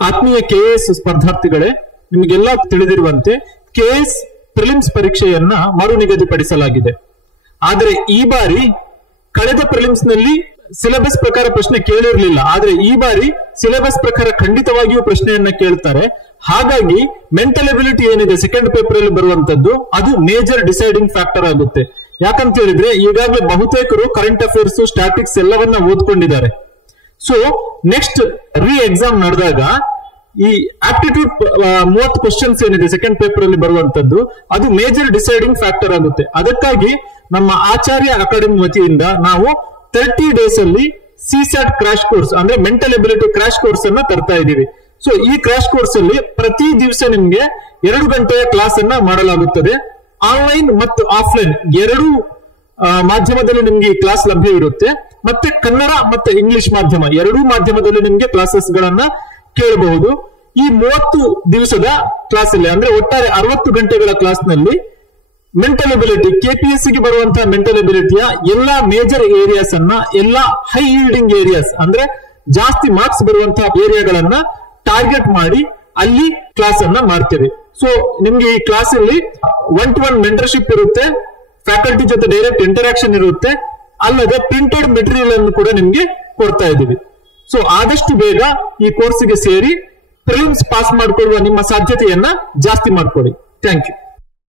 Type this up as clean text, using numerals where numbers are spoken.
ಆತ್ಮೀಯ ಕೆಎಎಸ್ ಸ್ಪರ್ಧಾರ್ಥಿಗಳೇ, ನಿಮಗೆಲ್ಲ ತಿಳಿದಿರುವಂತೆ ಕೆಎಎಸ್ ಪ್ರಿಲಿಮ್ಸ್ ಪರೀಕ್ಷೆಯನ್ನ ಮರು ನಿಗದಿಪಡಿಸಲಾಗಿದೆ. ಆದರೆ ಈ ಬಾರಿ ಕಳೆದ ಪ್ರಿಲಿಮ್ಸ್ ನಲ್ಲಿ ಸಿಲೆಬಸ್ ಪ್ರಕಾರ ಪ್ರಶ್ನೆ ಕೇಳಿರಲಿಲ್ಲ. ಆದ್ರೆ ಈ ಬಾರಿ ಸಿಲೆಬಸ್ ಪ್ರಕಾರ ಖಂಡಿತವಾಗಿಯೂ ಪ್ರಶ್ನೆಯನ್ನ ಕೇಳ್ತಾರೆ. ಹಾಗಾಗಿ ಮೆಂಟಲ್ ಎಬಿಲಿಟಿ ಏನಿದೆ ಸೆಕೆಂಡ್ ಪೇಪರ್ ಅಲ್ಲಿ ಬರುವಂತದ್ದು, ಅದು ಮೇಜರ್ ಡಿಸೈಡಿಂಗ್ ಫ್ಯಾಕ್ಟರ್ ಆಗುತ್ತೆ. ಯಾಕಂತ ಹೇಳಿದ್ರೆ ಈಗಾಗಲೇ ಬಹುತೇಕರು ಕರೆಂಟ್ ಅಫೇರ್ಸ್, ಸ್ಟಾಟಿಕ್ಸ್ ಎಲ್ಲವನ್ನ ಓದ್ಕೊಂಡಿದ್ದಾರೆ. ಸೊ ನೆಕ್ಸ್ಟ್ ರೀ ಎಕ್ಸಾಮ್ ನಡೆದಾಗ ಈ ಆಪ್ಟಿಟ್ಯೂಡ್ 30 ಕ್ವಶನ್ಸ್ ಏನಿದೆ ಸೆಕೆಂಡ್ ಪೇಪರ್ ಅಲ್ಲಿ ಬರುವಂತದ್ದು, ಅದು ಮೇಜರ್ ಡಿಸೈಡಿಂಗ್ ಫ್ಯಾಕ್ಟರ್ ಆಗುತ್ತೆ. ಅದಕ್ಕಾಗಿ ನಮ್ಮ ಆಚಾರ್ಯ ಅಕಾಡೆಮಿ ವತಿಯಿಂದ ನಾವು 30 ಡೇಸ್ ಅಲ್ಲಿ ಸಿಸ್ಯಾಟ್ ಕ್ರಾಶ್ ಕೋರ್ಸ್ ಅಂದ್ರೆ ಮೆಂಟಲ್ ಎಬಿಲಿಟಿ ಕ್ರಾಶ್ ಕೋರ್ಸ್ ಅನ್ನ ತರ್ತಾ ಇದೀವಿ. ಸೊ ಈ ಕ್ರಾಶ್ ಕೋರ್ಸ್ ಅಲ್ಲಿ ಪ್ರತಿ ದಿವಸ ನಿಮ್ಗೆ 2 ಗಂಟೆಯ ಕ್ಲಾಸ್ ಅನ್ನ ಮಾಡಲಾಗುತ್ತದೆ. ಆನ್ಲೈನ್ ಮತ್ತು ಆಫ್ಲೈನ್ ಎರಡೂ ಮಾಧ್ಯಮದಲ್ಲಿ ನಿಮ್ಗೆ ಈ ಕ್ಲಾಸ್ ಲಭ್ಯ ಇರುತ್ತೆ. ಮತ್ತೆ ಕನ್ನಡ ಮತ್ತೆ ಇಂಗ್ಲಿಷ್ ಮಾಧ್ಯಮ ಎರಡೂ ಮಾಧ್ಯಮದಲ್ಲಿ ನಿಮ್ಗೆ ಕ್ಲಾಸಸ್ ಗಳನ್ನ ಕೇಳಬಹುದು. ಈ 30 ದಿವಸದ ಕ್ಲಾಸ್ ಅಲ್ಲಿ ಅಂದ್ರೆ ಒಟ್ಟಾರೆ 60 ಗಂಟೆಗಳ ಕ್ಲಾಸ್ ನಲ್ಲಿ ಮೆಂಟಲ್ ಎಬಿಲಿಟಿ, ಕೆಪಿಎಸ್ಸಿ ಗೆ ಬರುವಂತಹ ಮೆಂಟಲ್ ಎಬಿಲಿಟಿಯ ಎಲ್ಲಾ ಮೇಜರ್ ಏರಿಯಾಸ್ ಅನ್ನ, ಎಲ್ಲಾ ಹೈ ಯೀಲ್ಡಿಂಗ್ ಏರಿಯಾಸ್ ಅಂದ್ರೆ ಜಾಸ್ತಿ ಮಾರ್ಕ್ಸ್ ಬರುವಂತಹ ಏರಿಯಾಗಳನ್ನ ಟಾರ್ಗೆಟ್ ಮಾಡಿ ಅಲ್ಲಿ ಕ್ಲಾಸ್ ಅನ್ನ ಮಾಡ್ತೇವೆ. ಸೊ ನಿಮ್ಗೆ ಈ ಕ್ಲಾಸ್ ಅಲ್ಲಿ 1-to-1 ಮೆಂಟರ್ಶಿಪ್ ಇರುತ್ತೆ, ಫ್ಯಾಕಲ್ಟಿ ಜೊತೆ ಡೈರೆಕ್ಟ್ ಇಂಟರಾಕ್ಷನ್ ಇರುತ್ತೆ, ಅಲ್ಲದೆ ಪ್ರಿಂಟೆಡ್ ಮೆಟೀರಿಯಲ್ ಅನ್ನು ಕೂಡ ನಿಮ್ಗೆ ಕೊಡ್ತಾ ಇದೀವಿ. ಸೊ ಆದಷ್ಟು ಬೇಗ ಈ ಕೋರ್ಸ್ಗೆ ಸೇರಿ ಪ್ರಿಲಿಮ್ಸ್ ಪಾಸ್ ಮಾಡಿಕೊಳ್ಳುವ ನಿಮ್ಮ ಸಾಧ್ಯತೆಯನ್ನ ಜಾಸ್ತಿ ಮಾಡ್ಕೊಳ್ಳಿ. Thank you.